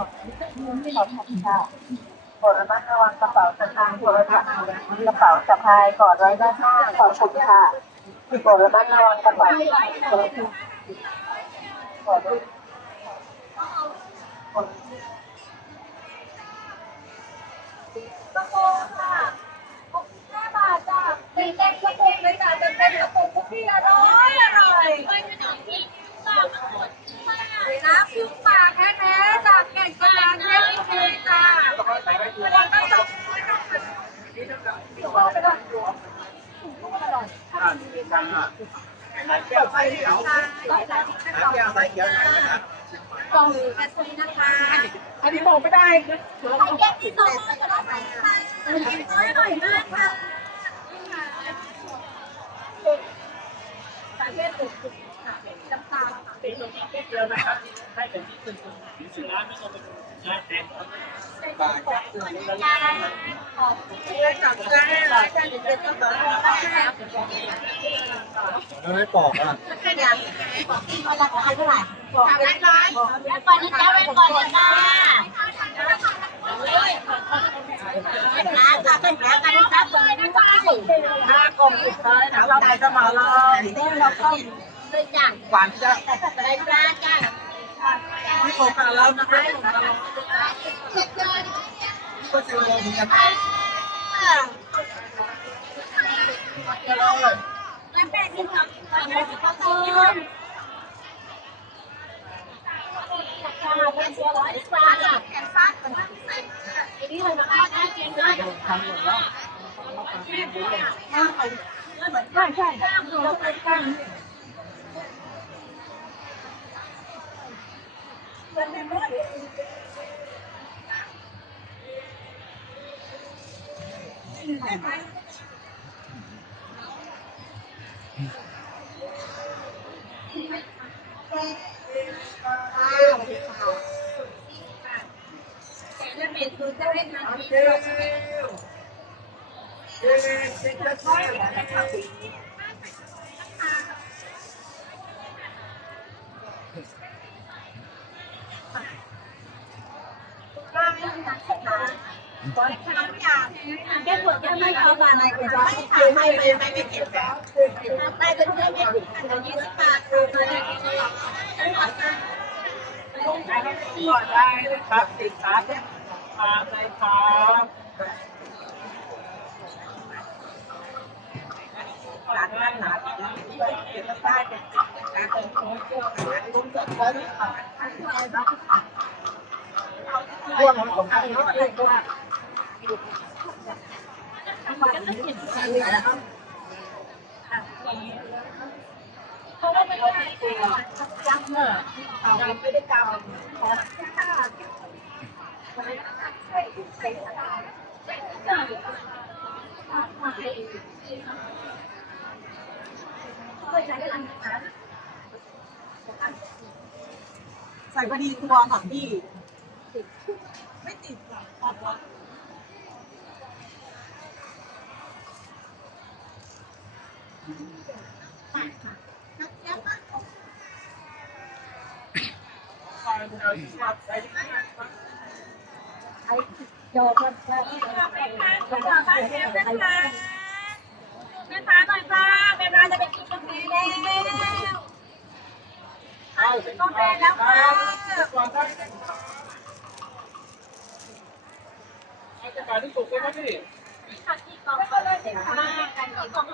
ขอบคุณค่ะกดระมัดระวังกระเป๋าสตางค์โทรศัพท์กระเป๋าสะพายกอดไว้ด้านหน้าขอบคุณค่ะกดระมัดระวังกระเป๋าขอบคุณค่ะห้าบาทจ้ะเป็นเต็มกระปุกเลยจ้ะเป็นเต็มกระปุกคุกกี้อร่อยอร่อยน้ำพึ่งป่าแท้ๆจากแก่นกระจานเพชรบุรีจ้ะวันก็ส่งไปด้วย กล่องแอสซีนะคะอันนี้บอกไม่ได้ไข่แก้มที่สองจะรับไปค่ะอร่อยมากค่ะสายเลือดตุกน้ำ ตาลเป็นตรงนี้เดียวนะครับให้เป็นที่ตึงๆสินค้าไม่ต้องเป็นงานเต็มยาของเลือดจับแก้ร้อยจะหรือจะต้องต่อรองได้แล้วไม่ปอกอะขยันของที่ราคาเท่าไหร่บอกได้ร้อยแล้วก่อนนะจ๊ะไว้ก่อนนะจ๊ะนะจ๊ะเป็นนะกันนะจ๊ะเลยนะจ๊ะห้ากล่องสุดท้ายนะเราได้จะมาเลยเต้นเราต้อง เลยจ้ะหวานจ้ะได้จ้าจ้าไม่โกงกันแล้วนะคะก็จะลงกันจะเลยแล้วแปดสิบสองข้าวต้มเป็นเสียร้อย กว่าแขนสั้นนี่เลยนะคะได้เด้วยทำหมดแล้วใช่ใช่เราไปกันจะเป็นคือจะให้ทานที่างแกปวดยังไม่เข้ามาในกระจายไม่ไม่ไม่ไม่เก็บแล้วได้ก็ได้ไม่ถึงอันละยี่สิบบาทค่ะมาได้ที่นี่ก่อนได้นะครับสินค้าเนี่ยมาเลยครับร้านอาหารที่เก็บได้เป็น เติมโค้ดเพื่อการลุ้นเกิดขึ้นร่วงของใครเขาอะไรก็ว่าเพราะว่าไม่ได้จังเลยยังไม่ได้กาว ใส่พอดีตัวค่ะพี่ ไม่ติดหรอกโยกแล้วแม่ค้าแม่ค้าหน่อยค่ะแม่ค้าจะไปกินกาแฟแล้ว กาแฟแล้วค่ะจะการที่สุกใช่ไหมพี่ผักที่กองก็เลยเด็กมากกันที่กอง